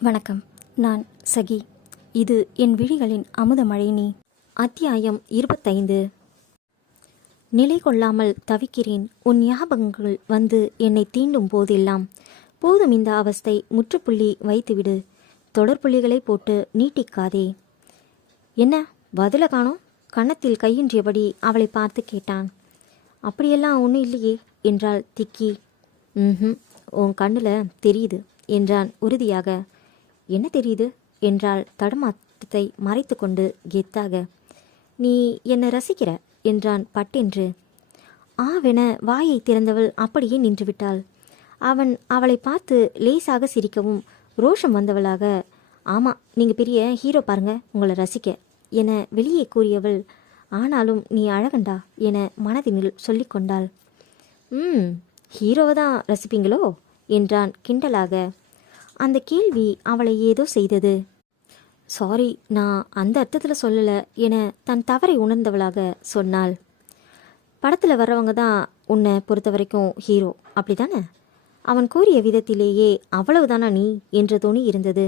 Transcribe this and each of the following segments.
வணக்கம். நான் சகி. இது என் விழிகளின் அமுதமழை நீ. அத்தியாயம் 25. நிலை கொள்ளாமல் தவிக்கிறேன். உன் ஞாபகங்கள் வந்து என்னை தீண்டும் போதெல்லாம் போதும் இந்த அவஸ்தை, முற்றுப்புள்ளி வைத்துவிடு. தொடர்புள்ளிகளை போட்டு நீட்டிக்காதே. என்ன பதில காணோம்? கன்னத்தில் கையின்றியபடி அவளை பார்த்து கேட்டான். அப்படியெல்லாம் ஒன்றும் இல்லையே என்றாள் திக்கி. உன் கண்ணில் தெரியுது என்றான் உறுதியாக. என்ன தெரியுது என்றாள் தடுமாற்றத்தை மறைத்து கொண்டு கெத்தாக. நீ என்னை ரசிக்கிற என்றான் பட்டென்று. ஆவென வாயை திறந்தவள் அப்படியே நின்றுவிட்டாள். அவன் அவளை பார்த்து லேசாக சிரிக்கவும் ரோஷம் வந்தவளாக, ஆமாம் நீங்கள் பெரிய ஹீரோ பாருங்க, உங்களை ரசிக்க என வெளியே கூறியவள், ஆனாலும் நீ அழகண்டா என மனதினில் சொல்லிக்கொண்டாள். ஹீரோவை தான் ரசிப்பீங்களோ என்றான் கிண்டலாக. அந்த கேள்வி அவளை ஏதோ செய்தது. சாரி, நான் அந்த அர்த்தத்தில் சொல்லலை என தன் தவறை உணர்ந்தவளாக சொன்னாள். படத்தில் வர்றவங்க தான் உன்னை பொறுத்த வரைக்கும் ஹீரோ, அப்படி தானே? அவன் கூறிய விதத்திலேயே அவ்வளவுதானா நீ என்ற துணி இருந்தது.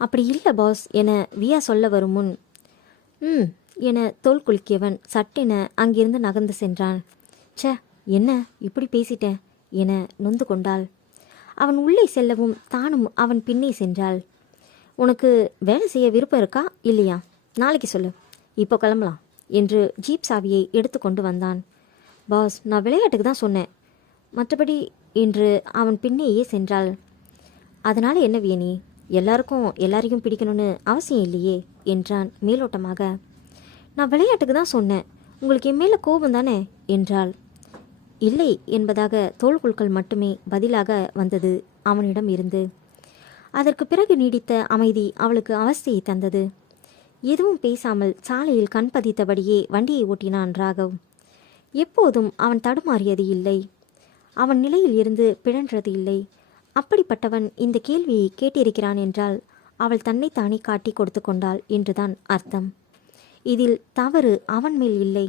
அப்படி இல்லை பாஸ் என வியா சொல்ல வரும் முன் என தோல் குலுக்கியவன் சட்டென அங்கிருந்து நகர்ந்து சென்றான். என்ன இப்படி பேசிட்டேன் என நொந்து கொண்டாள். அவன் உள்ளே செல்லவும் தானும் அவன் பின்னே சென்றாள். உனக்கு வேலை செய்ய விருப்பம் இருக்கா இல்லையா? நாளைக்கு சொல்லு, இப்போ கிளம்பலாம் என்று ஜீப் சாவியை எடுத்து கொண்டு வந்தான். பாஸ், நான் விளையாட்டுக்கு தான் சொன்னேன், மற்றபடி என்று அவன் பின்னேயே சென்றாள். அதனால் என்ன வியனி, எல்லாருக்கும் எல்லாரையும் பிடிக்கணும்னு அவசியம் இல்லையே என்றான் மேலோட்டமாக. நான் விளையாட்டுக்கு தான் சொன்னேன், உங்களுக்கு என் மேலே கோபம் தானே என்றாள். இல்லை என்பதாக தோள்குழுக்கள் மட்டுமே பதிலாக வந்தது அவனிடம் இருந்து. அதற்கு பிறகு நீடித்த அமைதி அவளுக்கு அவஸ்தையை தந்தது. எதுவும் பேசாமல் சாலையில் கண் பதித்தபடியே வண்டியை ஓட்டினான் ராகவ். எப்போதும் அவன் தடுமாறியது இல்லை, அவன் நிலையில் இருந்து பிழன்றது இல்லை. அப்படிப்பட்டவன் இந்த கேள்வியை கேட்டிருக்கிறான் என்றால் அவள் தன்னைத்தானே காட்டி கொடுத்து கொண்டாள் என்றுதான் அர்த்தம். இதில் தவறு அவன் மேல் இல்லை.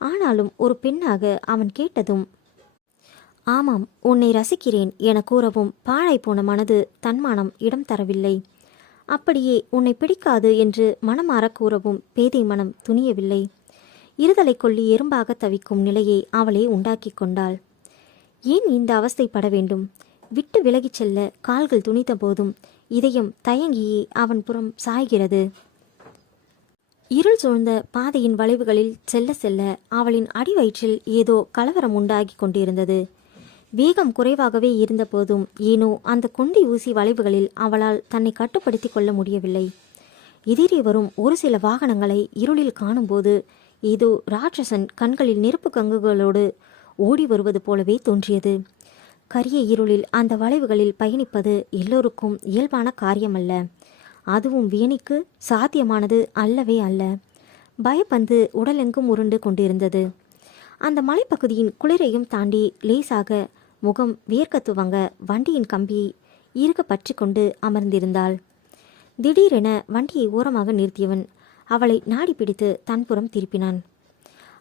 ஆனாலும் ஒரு பெண்ணாக அவன் கேட்டதும், ஆமாம் உன்னை ரசிக்கிறேன் என கூறவும் பாழாய் போன மனது தன்மானம் இடம் தரவில்லை. அப்படியே உன்னை பிடிக்காது என்று மனமாற கூறவும் பேதை மனம் துணியவில்லை. இருதலை கொள்ளி எறும்பாக தவிக்கும் நிலையை அவளே உண்டாக்கி கொண்டாள். ஏன் இந்த அவஸ்தைப்பட வேண்டும்? விட்டு விலகிச் செல்ல கால்கள் துணித்த போதும் இதயம் தயங்கியே அவன் புறம் சாய்கிறது. இருள் சூழ்ந்த பாதையின் வளைவுகளில் செல்ல செல்ல அவளின் அடிவயிற்றில் ஏதோ கலவரம் உண்டாகி கொண்டிருந்தது. வேகம் குறைவாகவே இருந்த போதும் ஏனோ அந்த கொண்டி ஊசி வளைவுகளில் அவளால் தன்னை கட்டுப்படுத்தி கொள்ள முடியவில்லை. எதிரே வரும் ஒரு சில வாகனங்களை இருளில் காணும்போது ஏதோ ராட்சசன் கண்களில் நெருப்பு கங்குகளோடு ஓடி வருவது போலவே தோன்றியது. கரிய இருளில் அந்த வளைவுகளில் பயணிப்பது எல்லோருக்கும் இயல்பான காரியமல்ல. அதுவும் வியனிக்கு சாத்தியமானது அல்லவே அல்ல. பயப்பந்து உடலெங்கும் உருண்டு கொண்டிருந்தது. அந்த மலைப்பகுதியின் குளிரையும் தாண்டி லேசாக முகம் வியர்க்க துவங்க வண்டியின் கம்பியை இறுக பற்றி கொண்டு அமர்ந்திருந்தாள். திடீரென வண்டியை ஓரமாக நிறுத்தியவன் அவளை நாடி பிடித்து தன்புறம் திருப்பினான்.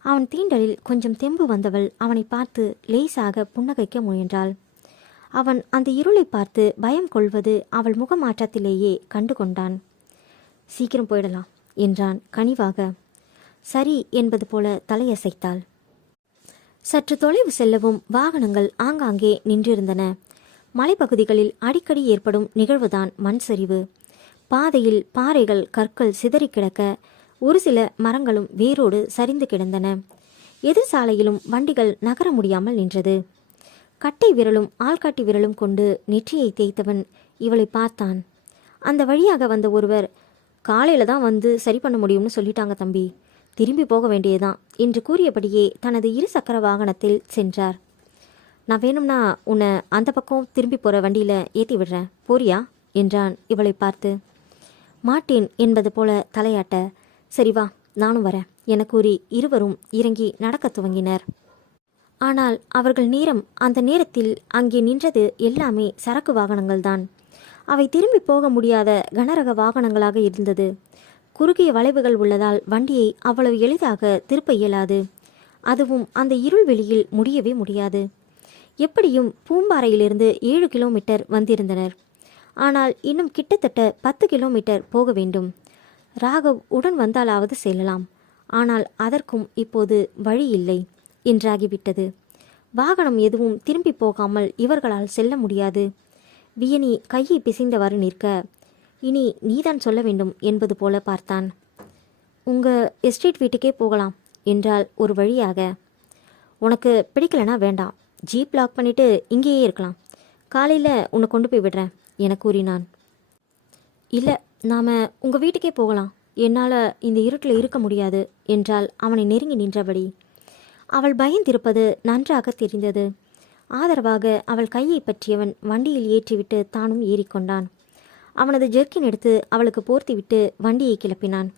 அவன் தீண்டலில் கொஞ்சம் தெம்பு வந்தவள் அவனை பார்த்து லேசாக புன்னகைக்க முயன்றாள். அவன் அந்த இருளை பார்த்து பயம் கொள்வது அவள் முகமாற்றத்திலேயே கண்டு கொண்டான். சீக்கிரம் போயிடலாம் என்றான் கனிவாக. சரி என்பது போல தலையசைத்தாள். சற்று தொலைவு செல்லவும் வாகனங்கள் ஆங்காங்கே நின்றிருந்தன. மலைப்பகுதிகளில் அடிக்கடி ஏற்படும் நிகழ்வுதான் மண் சரிவு. பாதையில் பாறைகள் கற்கள் சிதறி கிடக்க ஒரு சில மரங்களும் வேரோடு சரிந்து கிடந்தன. எதிர் சாலையிலும் வண்டிகள் நகர முடியாமல் நின்றது. கட்டை விரலும் ஆள்காட்டி விரலும் கொண்டு நெற்றியை தேய்த்தவன் இவளை பார்த்தான். அந்த வழியாக வந்த ஒருவர், காலையில் தான் வந்து சரி பண்ண முடியும்னு சொல்லிட்டாங்க தம்பி, திரும்பி போக வேண்டியதுதான் என்று கூறியபடியே தனது இரு சக்கர வாகனத்தில் சென்றார். நான் வேணும்னா உன்னை அந்த பக்கம் திரும்பி போகிற வண்டியில் ஏற்றி விடுறேன், போறியா என்றான் இவளை பார்த்து. மாட்டேன் என்பது போல தலையாட்ட, சரி வா நானும் வரேன் என கூறி இருவரும் இறங்கி நடக்க துவங்கினர். ஆனால் அவர்கள் நேரம் அந்த நேரத்தில் அங்கே நின்றது எல்லாமே சரக்கு வாகனங்கள்தான். அவை திரும்பி போக முடியாத கனரக வாகனங்களாக இருந்தது. குறுகிய வளைவுகள் உள்ளதால் வண்டியை அவ்வளவு எளிதாக திருப்ப இயலாது. அதுவும் அந்த இருள் வெளியில் முடியவே முடியாது. எப்படியும் பூம்பாறையிலிருந்து 7 கிலோமீட்டர் வந்திருந்தனர். ஆனால் இன்னும் கிட்டத்தட்ட 10 கிலோமீட்டர் போக வேண்டும். ராகவ் உடன் வந்தாலாவது செல்லலாம். ஆனால் அதற்கும் இப்போது வழி இல்லை என்றாகிவிட்டது. வாகனம் எதுவும் திரும்பி போகாமல் இவர்களால் செல்ல முடியாது. வியனி கையை பிசைந்தவாறு நிற்க, இனி நீதான் சொல்ல வேண்டும் என்பது போல பார்த்தான். உங்க எஸ்டேட் வீட்டுக்கே போகலாம் என்றால் ஒரு வழியாக. உனக்கு பிடிக்கலனா வேண்டாம், ஜீப் லாக் பண்ணிட்டு இங்கேயே இருக்கலாம். காலையில் உன்னை கொண்டு போய் விடுறேன் என கூறினான். இல்லை, நாம் உங்கள் வீட்டுக்கே போகலாம். என்னால் இந்த இருட்டில் இருக்க முடியாது என்றால் அவனை நெருங்கி நின்றபடி. அவள் பயந்திருப்பது நன்றாக தெரிந்தது. ஆதரவாக அவள் கையை பற்றியவன் வண்டியில் ஏற்றிவிட்டு தானும் ஏறிக்கொண்டான். அவனது ஜெர்க்கின் எடுத்து அவளுக்கு போர்த்திவிட்டு வண்டியை கிளப்பினான்.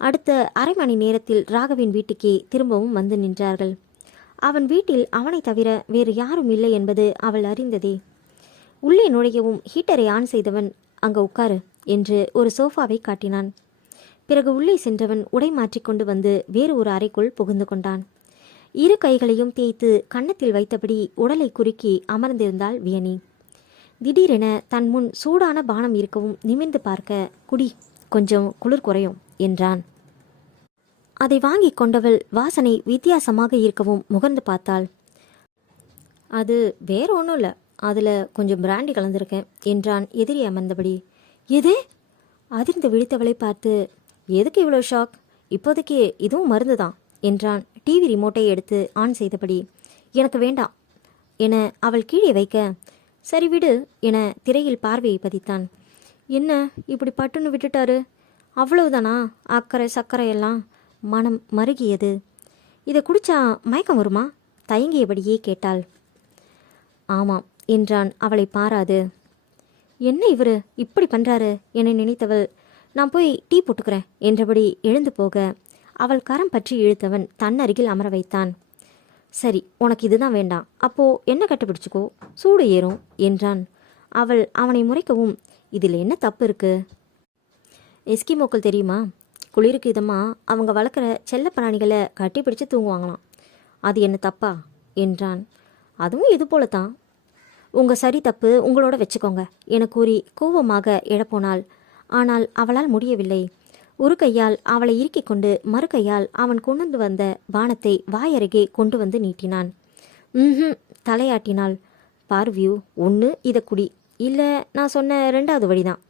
அடுத்த அரை மணி நேரத்தில் ராகவின் வீட்டுக்கே திரும்பவும் வந்து நின்றார்கள். அவன் வீட்டில் அவனை தவிர வேறு யாரும் இல்லை என்பது அவள் அறிந்ததே. உள்ளே நுழையவும் ஹீட்டரை ஆன் செய்தவன் அங்கே உட்காரு என்று ஒரு சோஃபாவை காட்டினான். பிறகு உள்ளே சென்றவன் உடை மாற்றிக்கொண்டு வந்து வேறு ஒரு அறைக்குள் புகுந்து கொண்டான். இரு கைகளையும் தேய்த்து கன்னத்தில் வைத்தபடி உடலை குறுக்கி அமர்ந்திருந்தாள் வியனி. திடீரென தன் முன் சூடான பானம் இருக்கவும் நிமிர்ந்து பார்க்க, குடி, கொஞ்சம் குளிர் குறையும் என்றான். அதை வாங்கி கொண்டவள் வாசனை வித்தியாசமாக இருக்கவும் முகர்ந்து பார்த்தாள். அது வேற ஒன்றும் இல்லை, அதில் கொஞ்சம் பிராண்டி கலந்திருக்கேன் என்றான் எதிரி அமர்ந்தபடி. எது? அதிர்ந்து விழித்தவளை பார்த்து, எதுக்கு இவ்வளோ ஷாக்? இப்போதைக்கு இதுவும் மருந்து தான் என்றான் டிவி ரிமோட்டை எடுத்து ஆன் செய்தபடி. எனக்கு வேண்டாம் என அவள் கீழே வைக்க, சரி விடு என திரையில் பார்வையை பதித்தான். என்ன இப்படி பட்டுன்னு விட்டுட்டாரு? அவ்வளவுதானா அக்கறை சக்கரை எல்லாம்? மனம் மருகியது. இதை குடிச்சா மயக்கம் வருமா? தயங்கியபடியே கேட்டாள். ஆமாம் என்றான் அவளை பாராது. என்ன இவரு இப்படி பண்றாரு என நினைத்தவள், நான் போய் டீ போட்டுக்கிறேன் என்றபடி எழுந்து போக அவள் கரம் பற்றி இழுத்தவன் தன் அருகில் அமர வைத்தான். சரி, உனக்கு இதுதான் வேண்டாம், அப்போ என்ன கட்டுப்பிடிச்சுக்கோ, சூடு ஏறும் என்றான். அவள் அவனை முறைக்கவும், இதில் என்ன தப்பு இருக்கு? எஸ்கிமோக்கள் தெரியுமா? குளிருக்கு இதமாக அவங்க வளர்க்குற செல்ல பிராணிகளை கட்டி பிடிச்சு தூங்குவாங்களாம். அது என்ன தப்பா என்றான். அதுவும் இது போலத்தான். உங்கள் சரி தப்பு உங்களோட வச்சுக்கோங்க என கூறி கோபமாக எழப்போனாள். ஆனால் அவளால் முடியவில்லை. ஒரு கையால் அவளை இறுக்கிக் கொண்டு மறு கையால் அவன் கொண்டு வந்த பானத்தை வாயருகே கொண்டு வந்து நீட்டினான். தலையாட்டினாள். பார்வியூ, ஒன்று இதை குடி, இல்லை நான் சொன்ன 2வது வழிதான்,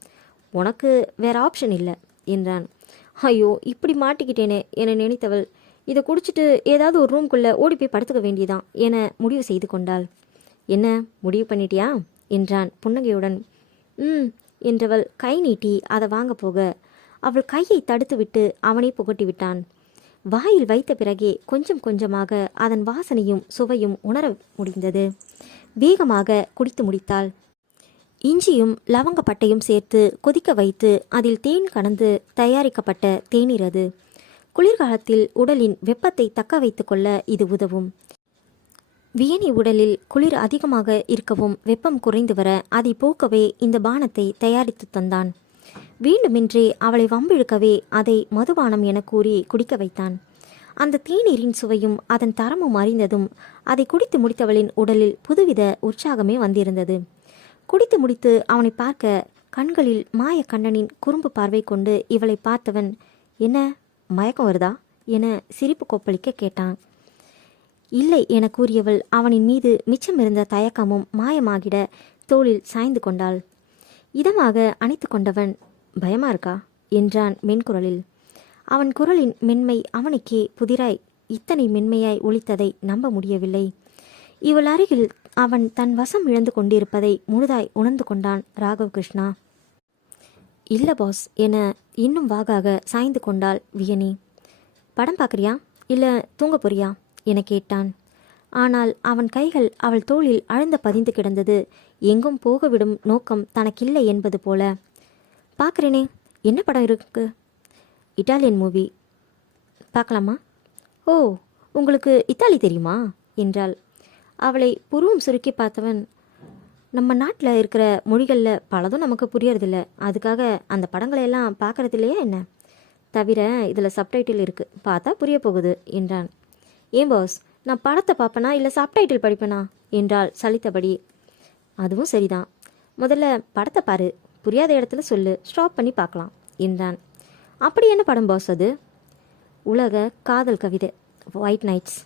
உனக்கு வேற ஆப்ஷன் இல்லை என்றான். ஐயோ, இப்படி மாட்டிக்கிட்டேனே என நினைத்தவள், இதை குடிச்சிட்டு ஏதாவது ஒரு ரூம்குள்ளே ஓடி போய் படுத்துக்க வேண்டியதான் என முடிவு செய்து கொண்டாள். என்ன முடிவு பண்ணிட்டியா என்றான் புன்னகையுடன். என்றவள் கை நீட்டி அதை வாங்க போக அவள் கையை தடுத்துவிட்டு அவனை புகட்டி விட்டான். வாயில் வைத்த பிறகே கொஞ்சம் கொஞ்சமாக அதன் வாசனையும் சுவையும் உணர முடிந்தது. வேகமாக குடித்து முடித்தாள். இஞ்சியும் லவங்கப்பட்டையும் சேர்த்து கொதிக்க வைத்து அதில் தேன் கலந்து தயாரிக்கப்பட்ட தேநீர் அது. குளிர்காலத்தில் உடலின் வெப்பத்தை தக்க வைத்து கொள்ள இது உதவும். வியனி உடலில் குளிர் அதிகமாக இருக்கவும் வெப்பம் குறைந்து வர அதை போக்கவே இந்த பானத்தை தயாரித்து தந்தான். வேண்டுமென்றே அவளை வம்பிழுக்கவே அதை மதுபானம் என கூறி குடிக்க வைத்தான். அந்த தேநீரின் சுவையும் அதன் தரமும் அறிந்ததும் அதை குடித்து முடித்தவளின் உடலில் புதுவித உற்சாகமே வந்திருந்தது. குடித்து முடித்து அவனை பார்க்க கண்களில் மாய கண்ணனின் குறும்பு பார்வை கொண்டு இவளை பார்த்தவன், என்ன மயக்கம் வருதா என சிரிப்பு கொப்பளிக்க கேட்டான். இல்லை என கூறியவள் அவனின் மீது மிச்சமிருந்த தயக்கமும் மாயமாகிட தோளில் சாய்ந்து கொண்டாள். இதமாக அணைத்து கொண்டவன், பயமா இருக்கா என்றான் மென்குரலில். அவன் குரலின் மென்மை அவனுக்கே புதிராய் இத்தனை மென்மையாய் ஒலித்ததை நம்ப முடியவில்லை. இவள் அருகில் அவன் தன் வசம் இழந்து கொண்டிருப்பதை முழுதாய் உணர்ந்து கொண்டான் ராகவ் கிருஷ்ணா. இல்ல பாஸ் என இன்னும் வாகாக சாய்ந்து கொண்டாள் வியனி. படம் பார்க்குறியா இல்லை தூங்க போறியா என கேட்டான். ஆனால் அவன் கைகள் அவள் தோளில் அழுந்த பதிந்து கிடந்தது. எங்கும் போகவிடும் நோக்கம் தனக்கில்லை என்பது போல. பார்க்குறேனே, என்ன படம் இருக்கு? Italian movie. பார்க்கலாமா? ஓ, உங்களுக்கு இத்தாலி தெரியுமா என்றாள். அவளை புருவம் சுருக்கி பார்த்தவன், நம்ம நாட்டில் இருக்கிற மொழிகளில் பலதும் நமக்கு புரியறதில்ல, அதுக்காக அந்த படங்களையெல்லாம் பார்க்கறது இல்லையா என்ன? தவிர இதில் சப்டைட்டில் இருக்குது, பார்த்தா புரிய போகுது என்றான். ஏன் பாஸ், நான் படத்தை பார்ப்பேனா இல்லை சப்டைட்டில் படிப்பேனா என்றாள் சலித்தபடி. அதுவும் சரிதான், முதல்ல படத்தை பாரு, புரியாத இடத்துல சொல்லு, ஸ்டாப் பண்ணி பார்க்கலாம் என்றான். அப்படி என்ன படம் பாஸ் அது? உலக காதல் கவிதை, ஒயிட் நைட்ஸ்.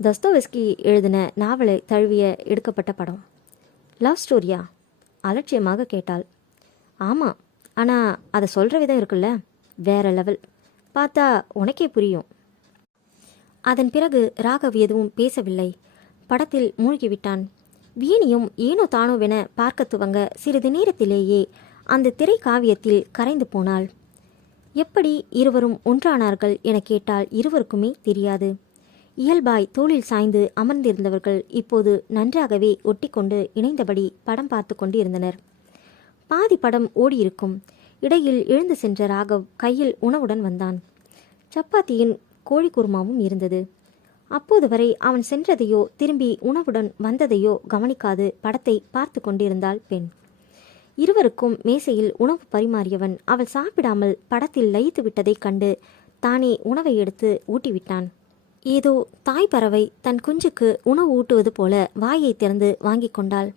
தஸ்தோவெஸ்கி எழுதின நாவலை தழுவிய எடுக்கப்பட்ட படம். லவ் ஸ்டோரியா? அலட்சியமாக கேட்டாள். ஆமாம், ஆனால் அதை சொல்கிற விதம் இருக்குல்ல, வேற லெவல். பார்த்தா உனக்கே புரியும். அதன் பிறகு ராகவ் எதுவும் பேசவில்லை. படத்தில் மூழ்கிவிட்டான். வீணியும் ஏனோ தானோவென பார்க்க துவங்க சிறிது நேரத்திலேயே அந்த திரை காவியத்தில் கரைந்து போனாள். எப்படி இருவரும் ஒன்றானார்கள் என கேட்டால் இருவருக்குமே தெரியாது. இயல்பாய் தோளில் சாய்ந்து அமர்ந்திருந்தவர்கள் இப்போது நன்றாகவே ஒட்டிக்கொண்டு இணைந்தபடி படம் பார்த்து கொண்டு இருந்தனர். பாதி படம் ஓடியிருக்கும். இடையில் எழுந்து சென்ற ராகவ் கையில் உணவுடன் வந்தான். சப்பாத்தியின் கோழி குருமாவும் இருந்தது. அப்போது வரை அவன் சென்றதையோ திரும்பி உணவுடன் வந்ததையோ கவனிக்காது படத்தை பார்த்து கொண்டிருந்தாள் பெண். இருவருக்கும் மேசையில் உணவு பரிமாறியவன் அவள் சாப்பிடாமல் படத்தில் லயித்து விட்டதைக் கண்டு தானே உணவை எடுத்து ஊட்டிவிட்டான். ஏதோ தாய் பறவை தன் குஞ்சுக்கு உணவு ஊட்டுவது போல வாயை திறந்து வாங்கி கொண்டாள்.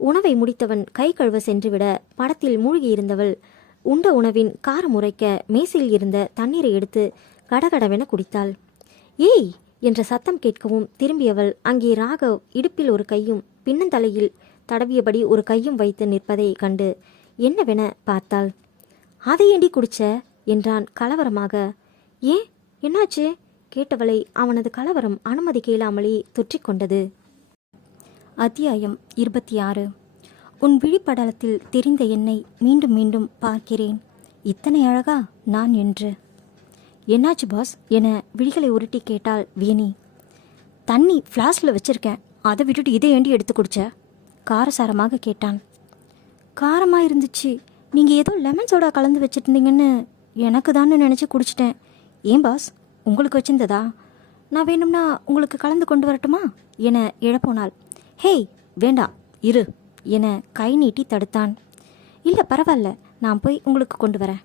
உணவை முடித்தவன் கை கழுவ சென்றுவிட படத்தில் மூழ்கியிருந்தவள் உண்ட உணவின் காரம் உரைக்க மேசையில் இருந்த தண்ணீரை எடுத்து கடகடவென குடித்தாள். ஏய் என்ற சத்தம் கேட்கவும் திரும்பியவள் அங்கே ராகவ் இடுப்பில் ஒரு கையும் பின்னந்தலையில் தடவியபடி ஒரு கையும் வைத்து நிற்பதை கண்டு என்னவென பார்த்தாள். அதை ஏண்டி குடிச்ச என்றான் கலவரமாக. ஏன், என்னாச்சு கேட்டவளை அவனது கலவரம் அனுமதி கேளாமலே தொற்றிக்கொண்டது. அத்தியாயம் 26. உன் விழிப்படலத்தில் தெரிந்த என்னை மீண்டும் மீண்டும் பார்க்கிறேன். இத்தனை அழகா நான் என்று. என்னாச்சு பாஸ் என விழிகளை உருட்டி கேட்டாள் வீணி. தண்ணி ஃப்ளாஸ்கில் வச்சிருக்கேன், அதை விட்டுட்டு இதை ஏண்டி எடுத்து குடிச்ச? காரசாரமாக கேட்டான். காரமாக இருந்துச்சு, நீங்கள் ஏதோ லெமன் சோடா கலந்து வச்சுருந்தீங்கன்னு எனக்கு தான்னு நினச்சி குடிச்சிட்டேன். ஏன் பாஸ், உங்களுக்கு வச்சிருந்ததா? நான் வேணும்னா உங்களுக்கு கலந்து கொண்டு வரட்டுமா என எழப்போனாள். ஹேய் வேண்டாம் இரு என கை நீட்டி தடுத்தான். இல்லை பரவாயில்ல, நான் போய் உங்களுக்கு கொண்டு வரேன்.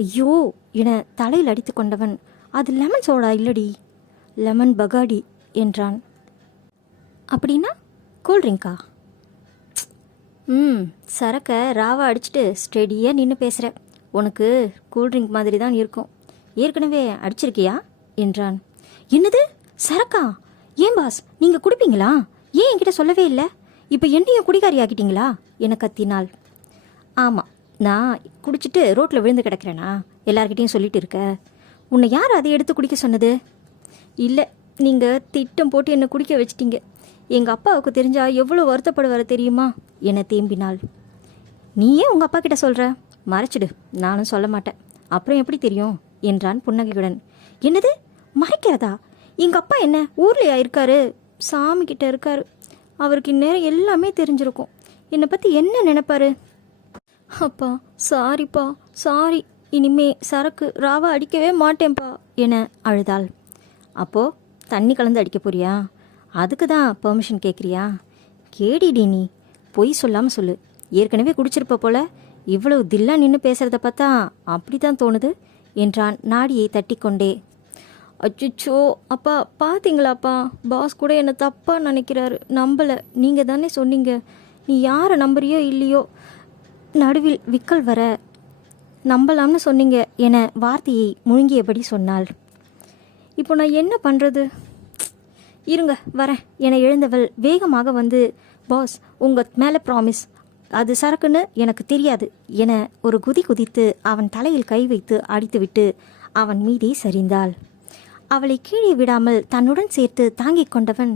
ஐயோ என தலையில் அடித்து கொண்டவன், அது லெமன் சோடா இல்லடி, லெமன் பகாடி என்றான். அப்படின்னா கூல்ட்ரிங்கா? சரக்கை ராவா அடிச்சுட்டு ஸ்டெடியாக நின்று பேசுகிற, உனக்கு கூல்ட்ரிங்க் மாதிரி தான் இருக்கும். ஏற்கனவே அடிச்சிருக்கியா என்றான். என்னது சரக்கா? ஏன் பாஸ், நீங்கள் குடிப்பீங்களா? ஏன் என்கிட்ட சொல்லவே இல்லை? இப்போ என்னையும் குடிகாரி ஆக்கிட்டீங்களா என கத்தினாள். ஆமாம், நான் குடிச்சிட்டு ரோட்டில் விழுந்து கிடக்கிறேனா எல்லார்கிட்டையும் சொல்லிட்டு இருக்க? உன்னை யார் அதை எடுத்து குடிக்க சொன்னது? இல்லை, நீங்கள் திட்டம் போட்டு என்னை குடிக்க வச்சிட்டீங்க. எங்கள் அப்பாவுக்கு தெரிஞ்சால் எவ்வளோ வருத்தப்படுவார தெரியுமா என தேம்பினாள். நீ ஏன் உங்கள் அப்பா கிட்ட சொல்கிற? மறைச்சிடு, நானும் சொல்ல மாட்டேன். அப்புறம் எப்படி தெரியும் என்றான் புன்னகையுடன். என்னது மறைக்கிறதா? எங்கள் அப்பா என்ன ஊர்லையா இருக்காரு? சாமி கிட்ட இருக்காரு. அவருக்கு இந்நேரம் எல்லாமே தெரிஞ்சிருக்கும். என்னை பற்றி என்ன நினைப்பாரு? அப்பா சாரிப்பா, சாரி, இனிமே சரக்கு ராவா அடிக்கவே மாட்டேன்ப்பா என அழுதாள். அப்போது தண்ணி கலந்து அடிக்க போறியா? அதுக்கு தான் பெர்மிஷன் கேட்குறியா? கேடிடி நீ, பொய் சொல்லாமல் சொல்லு. ஏற்கனவே குடிச்சிருப்ப போல இவ்வளவு தில்லா நின்று பேசுகிறத பார்த்தா அப்படி தான் தோணுது என்றான் நாடியை தட்டிக்கொண்டே. அச்சுச்சோ அப்பா, பார்த்தீங்களாப்பா, பாஸ் கூட என்னை தப்பாக நினைக்கிறாரு. நம்பலை, நீங்கள் தானே சொன்னீங்க. நீ யாரை நம்புறியோ இல்லையோ, நடுவில் விக்கல் வர நம்பலாம்னு சொன்னீங்க என வார்த்தையை முழுங்கியபடி சொன்னாள். இப்போ நான் என்ன பண்ணுறது? இருங்க வரேன் என எழுந்தவள் வேகமாக வந்து, பாஸ் உங்கள் மேலே ப்ராமிஸ், அது சரக்குன்னு எனக்கு தெரியாது என ஒரு குதி குதித்து அவன் தலையில் கை வைத்து அடித்துவிட்டு அவன் மீதே சரிந்தாள். அவளை கீழே விடாமல் தன்னுடன் சேர்த்து தாங்கிக் கொண்டவன்,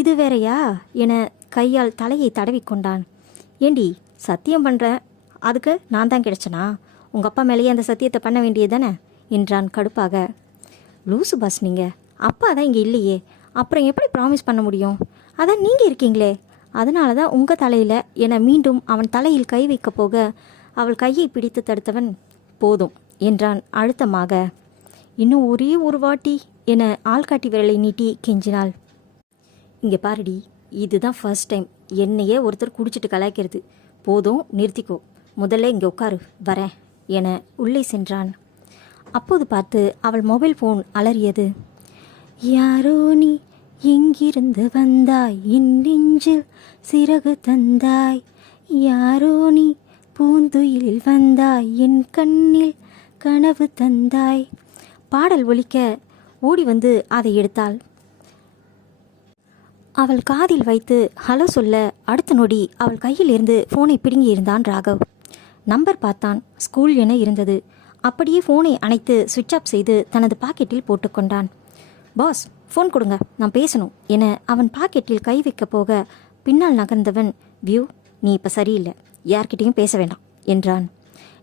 இது வேறையா என கையால் தலையை தடவிக்கொண்டான். ஏண்டி சத்தியம் பண்ணுற, அதுக்கு நான் தான் கிடைச்சனா? உங்கள் அப்பா மேலேயே அந்த சத்தியத்தை பண்ண வேண்டியது தானே என்றான் கடுப்பாக. லூசு பாஸ் நீங்கள், அப்பா தான் இங்கே இல்லையே, அப்புறம் எப்படி ப்ராமிஸ் பண்ண முடியும்? அதான் நீங்கள் இருக்கீங்களே, அதனால தான் உங்கள் தலையில் என மீண்டும் அவன் தலையில் கை வைக்க போக அவள் கையை பிடித்து தடுத்தவன், போதும் என்றான் அழுத்தமாக. இன்னும் ஒரே ஒரு வாட்டி என ஆள்காட்டி விரலை நீட்டி கெஞ்சினாள். இங்கே பாருடி, இதுதான் ஃபர்ஸ்ட் டைம் என்னையே ஒருத்தர் குடிச்சிட்டு கலாய்க்கிறது. போதும் நிறுத்திக்கோ, முதல்ல இங்கே உட்காரு, வரேன் என உள்ளே சென்றான். அப்போது பார்த்து அவள் மொபைல் ஃபோன் அலறியது. யாரோ நீ எங்கிருந்து வந்தாய், என் நெஞ்சில் சிறகு தந்தாய், யாரோ நீ பூந்துயிலில் வந்தாய், என் கண்ணில் கனவு தந்தாய். பாடல் ஒலிக்க ஓடி வந்து அதை எடுத்தாள். அவள் காதில் வைத்து ஹலோ சொல்ல அடுத்த நொடி அவள் கையில் இருந்து ஃபோனை பிடுங்கி இருந்தான் ராகவ். நம்பர் பார்த்தான். ஸ்கூல் என இருந்தது. அப்படியே ஃபோனை அணைத்து சுவிட்ச் ஆஃப் செய்து தனது பாக்கெட்டில் போட்டுக்கொண்டான். பாஸ், ஃபோன் கொடுங்க, நான் பேசணும் என அவன் பாக்கெட்டில் கை வைக்க போக பின்னால் நகர்ந்தவன், வியூ, நீ இப்போ சரியில்லை, யார்கிட்டையும் பேச வேண்டாம் என்றான்.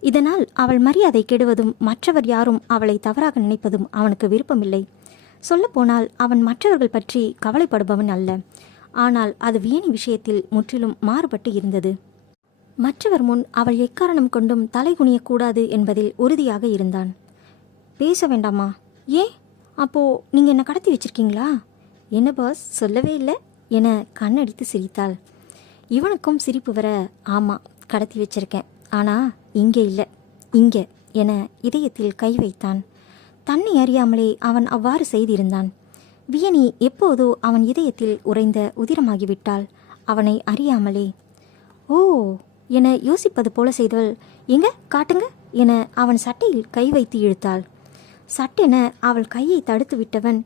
இதனால் அவள் மரியாதை கெடுவதும் மற்றவர் யாரும் அவளை தவறாக நினைப்பதும் அவனுக்கு விருப்பமில்லை. சொல்லப்போனால் அவன் மற்றவர்கள் பற்றி கவலைப்படுபவன் அல்ல. ஆனால் அது வியனி விஷயத்தில் முற்றிலும் மாறுபட்டு இருந்தது. மற்றவர் முன் அவள் எக்காரணம் கொண்டும் தலை குனியக்கூடாது என்பதில் உறுதியாக இருந்தான். பேச வேண்டாமா? ஏன்? அப்போ நீங்கள் என்ன கடத்தி வச்சிருக்கீங்களா? என்ன பாஸ், சொல்லவே இல்லை என கண்ணடித்து சிரித்தாள். இவனுக்கும் சிரிப்பு வர, ஆமாம், கடத்தி வச்சிருக்கேன், ஆனால் இங்கே இல்லை, இங்கே என இதயத்தில் கை வைத்தான். தன்னை அறியாமலே அவன் அவ்வாறு செய்திருந்தான். வியனி எப்போதோ அவன் இதயத்தில் உறைந்த உதிரமாகிவிட்டாள், அவனை அறியாமலே. ஓ என யோசிப்பது போல செய்தவள், எங்க காட்டுங்க என அவன் சட்டையில் கை வைத்து இழுத்தாள். சட்டென அவள் கையை தடுத்து விட்டவன்,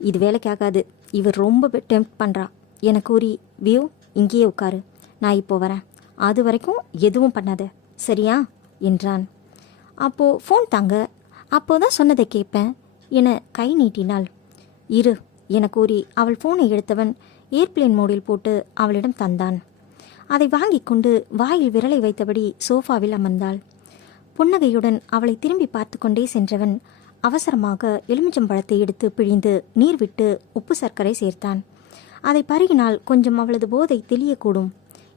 இது வேலைக்காகாது, இவர் ரொம்ப டெம்ப்ட் பண்ணுறா என கூறி, வியூ, இங்கேயே உட்காரு, நான் இப்போ வரேன், அது வரைக்கும் எதுவும் பண்ணாத, சரியா என்றான். அப்போ ஃபோன் தாங்க, அப்போதான் சொன்னதை கேட்பேன் என கை நீட்டினாள். இரு என கூறி அவள் ஃபோனை எடுத்தவன் ஏர்பிளேன் மோடில் போட்டு அவளிடம் தந்தான். அதை வாங்கி கொண்டு வாயில் விரலை வைத்தபடி சோஃபாவில் அமர்ந்தாள். புன்னகையுடன் அவளை திரும்பி பார்த்து கொண்டே சென்றவன் அவசரமாக எலுமிச்சம்பழத்தை எடுத்து பிழிந்து நீர் விட்டு உப்பு சர்க்கரை சேர்த்தான். அதை பருகினால் கொஞ்சம் அவளது போதை தெளியக்கூடும்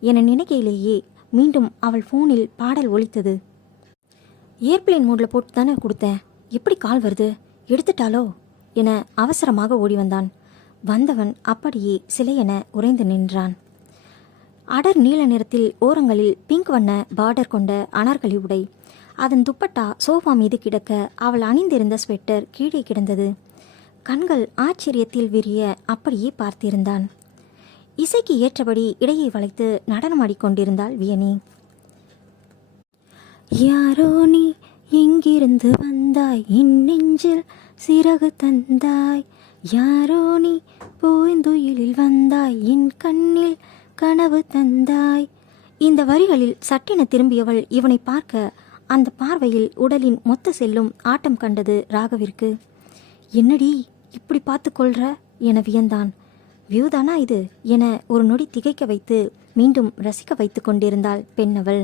என நினைக்கையிலேயே மீண்டும் அவள் ஃபோனில் பாடல் ஒலித்தது. ஏர்பிளேன் மோடில் போட்டு தானே கொடுத்தேன், எப்படி கால் வருது, எடுத்துட்டாலோ என அவசரமாக ஓடி வந்தான். வந்தவன் அப்படியே சிலையென உறைந்து நின்றான். அடர் நீல நிறத்தில் ஓரங்களில் பிங்க் வண்ண பார்டர் கொண்ட அனார்கலி உடை. அதன் துப்பட்டா சோஃபா மீது கிடக்க அவள் அணிந்திருந்த ஸ்வெட்டர் கீழே கிடந்தது. கண்கள் ஆச்சரியத்தில் விரிய அப்படியே பார்த்திருந்தான். இசைக்கு ஏற்றபடி இடையை வளைத்து நடனமாடிக்கொண்டிருந்தாள் வியனி. யாரோ நீ எங்கிருந்து வந்தாய், என் நெஞ்சில் சிறகு தந்தாய், யாரோ நீ பூந்துயிலில் வந்தாய், என் கண்ணில் கனவு தந்தாய். இந்த வரிகளில் சட்டென திரும்பியவள் இவனை பார்க்க அந்த பார்வையில் உடலின் மொத்த செல்லும் ஆட்டம் கண்டது ராகவிற்கு. என்னடி இப்படி பார்த்து கொள்ற என வியந்தான். வியூதானா இது என ஒரு நொடி திகைக்க வைத்து மீண்டும் ரசிக்க வைத்து கொண்டிருந்தாள் பெண்ணவள்.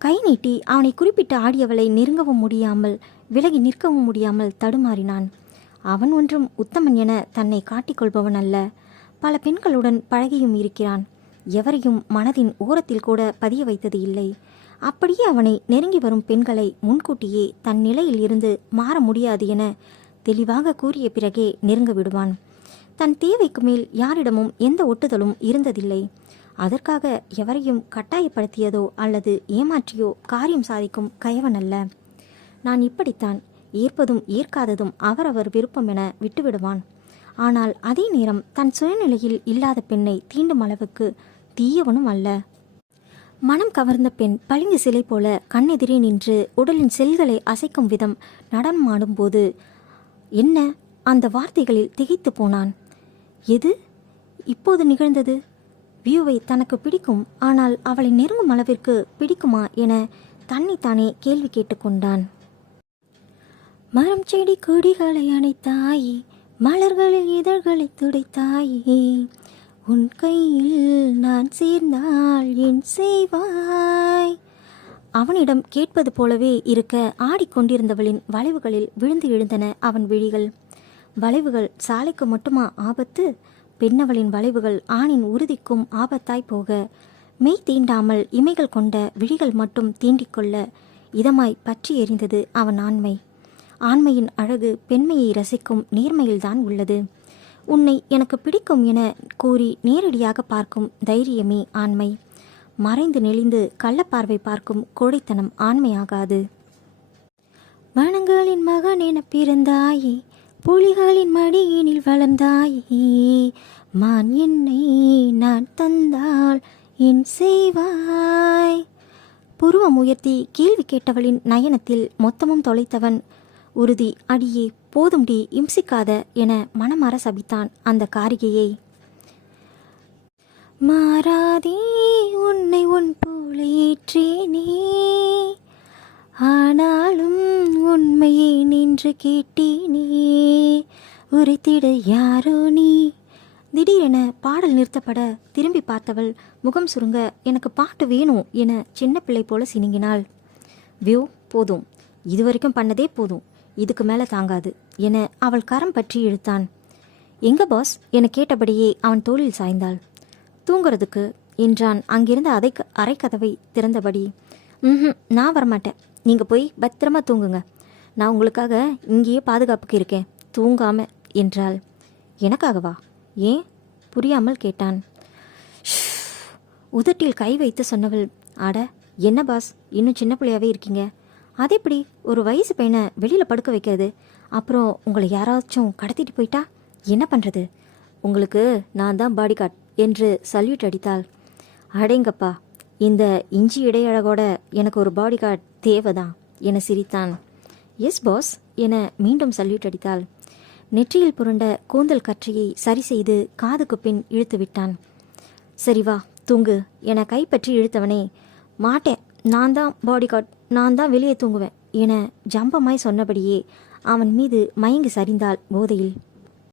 கை நீட்டி அவனை குறிப்பிட்டு ஆடியவளை நெருங்கவும் முடியாமல் விலகி நிற்கவும் முடியாமல் தடுமாறினான். அவன் ஒன்றும் உத்தமன் என தன்னை காட்டிக்கொள்பவன் அல்ல. பல பெண்களுடன் பழகியும் இருக்கிறான். எவரையும் மனதின் ஓரத்தில் கூட பதிய வைத்தது இல்லை. அப்படியே அவனை நெருங்கி வரும் பெண்களை முன்கூட்டியே தன் நிலையில் இருந்து மாற முடியாது என தெளிவாக கூறிய பிறகே நெருங்க விடுவான். தன் தேவைக்கு மேல் யாரிடமும் எந்த ஒட்டுதலும் இருந்ததில்லை. அதற்காக எவரையும் கட்டாயப்படுத்தியதோ அல்லது ஏமாற்றியோ காரியம் சாதிக்கும் கயவன் அல்ல. நான் இப்படித்தான், ஏற்பதும் ஏற்காததும் அவரவர் விருப்பம் என விட்டுவிடுவான். ஆனால் அதே நேரம் தன் சுயநிலையில் இல்லாத பெண்ணை தீண்டும் அளவுக்கு தீயவனும் அல்ல. மனம் கவர்ந்த பெண் பளிங்கு சிலை போல கண்ணெதிரே நின்று உடலின் செல்களை அசைக்கும் விதம் நடனமாடும் போது என்ன அந்த வார்த்தைகளில் திகைத்து போனான். எது இப்போது நிகழ்ந்தது? வியூவை தனக்கு பிடிக்கும், ஆனால் அவளை நெருங்கும் அளவிற்கு பிடிக்குமா என தன்னைத்தானே கேள்வி கேட்டுக்கொண்டான். மரம் செடி கொடிகளை அணைத்தாயே, மலர்களில் இதழ்களை துடைத்தாயே, உன் கையில் நான் சேர்ந்தால் என் செய்வாய். அவனிடம் கேட்பது போலவே இருக்க ஆடிக்கொண்டிருந்தவளின் வளைவுகளில் விழுந்து எழுந்தன அவன் விழிகள். வளைவுகள் சாலைக்கு மட்டுமா ஆபத்து? பெண்ணவளின் வளைவுகள் ஆணின் உறுதிக்கும் ஆபத்தாய் போக மெய் தீண்டாமல் இமைகள் கொண்ட விழிகள் மட்டும் தீண்டிக்கொள்ள இதமாய் பற்றி எறிந்தது அவன் ஆண்மை. ஆண்மையின் அழகு பெண்மையை ரசிக்கும் நேர்மையில்தான் உள்ளது. உன்னை எனக்கு பிடிக்கும் என கூறி நேரடியாக பார்க்கும் தைரியமே ஆண்மை. மறைந்து நெளிந்து கள்ளப்பார்வை பார்க்கும் கோடைத்தனம் ஆண்மையாகாது. வனங்களின் மகன் என பிறந்தாயே, புலிகளின் மடியினில் வளர்ந்தாயே, மான் என்னை நான் தந்தால் என் செய்வாய்? புருவம் உயர்த்தி கேள்வி கேட்டவளின் நயனத்தில் மொத்தமும் தொலைத்தவன் உறுதி, அடியே போதும்டி, இம்சிக்காத என மனமாற சபித்தான் அந்த காரிகையை. மாறாதே உன்னை உன் போல ஏற்றேனே, ஆனாலும் உண்மையை நின்று கேட்டேனே, உரைத்திட யாரோ நீ. திடீரென பாடல் நிறுத்தப்பட திரும்பி பார்த்தவள் முகம் சுருங்க, எனக்கு பாட்டு வேணும் என சின்ன பிள்ளை போல சினுங்கினாள். வியூ, போதும், இதுவரைக்கும் பண்ணதே போதும், இதுக்கு மேலே தாங்காது என அவள் கரம் பற்றி இழுத்தான். எங்க பாஸ் என கேட்டபடியே அவன் தோளில் சாய்ந்தாள். தூங்குறதுக்கு என்றான் அங்கிருந்த அரைக்கதவை திறந்தபடி. நான் வரமாட்டேன், நீங்கள் போய் பத்திரமா தூங்குங்க, நான் உங்களுக்காக இங்கேயே பாதுகாப்புக்கு இருக்கேன், தூங்காம என்றாள். எனக்காகவா? ஏன்? புரியாமல் கேட்டான். உதட்டில் கை வைத்து சொன்னவள், அட என்ன பாஸ், இன்னும் சின்ன பிள்ளையாவே இருக்கீங்க, அது எப்படி ஒரு வயசு பையனை வெளியில் படுக்க வைக்கிறது? அப்புறம் உங்களை யாராச்சும் கடத்திட்டு போயிட்டா என்ன பண்ணுறது? உங்களுக்கு நான் தான் பாடி கார்ட் என்று சல்யூட் அடித்தாள். அடேங்கப்பா, இந்த இஞ்சி இடையழகோட எனக்கு ஒரு பாடி கார்ட் தேவைதான் என சிரித்தான். எஸ் பாஸ் என மீண்டும் சல்யூட் அடித்தாள். நெற்றியில் புரண்ட கூந்தல் கற்றையை சரி செய்து காதுக்கு பின் இழுத்து விட்டான். சரி வா தூங்கு என கைப்பற்றி இழுத்தவனே, மாட்டேன், நான் தான் பாடி கார்ட், நான் தான் வெளியே தூங்குவேன் என ஜம்பமாய் சொன்னபடியே அவன் மீது மயங்கி சரிந்தாள் போதையில்.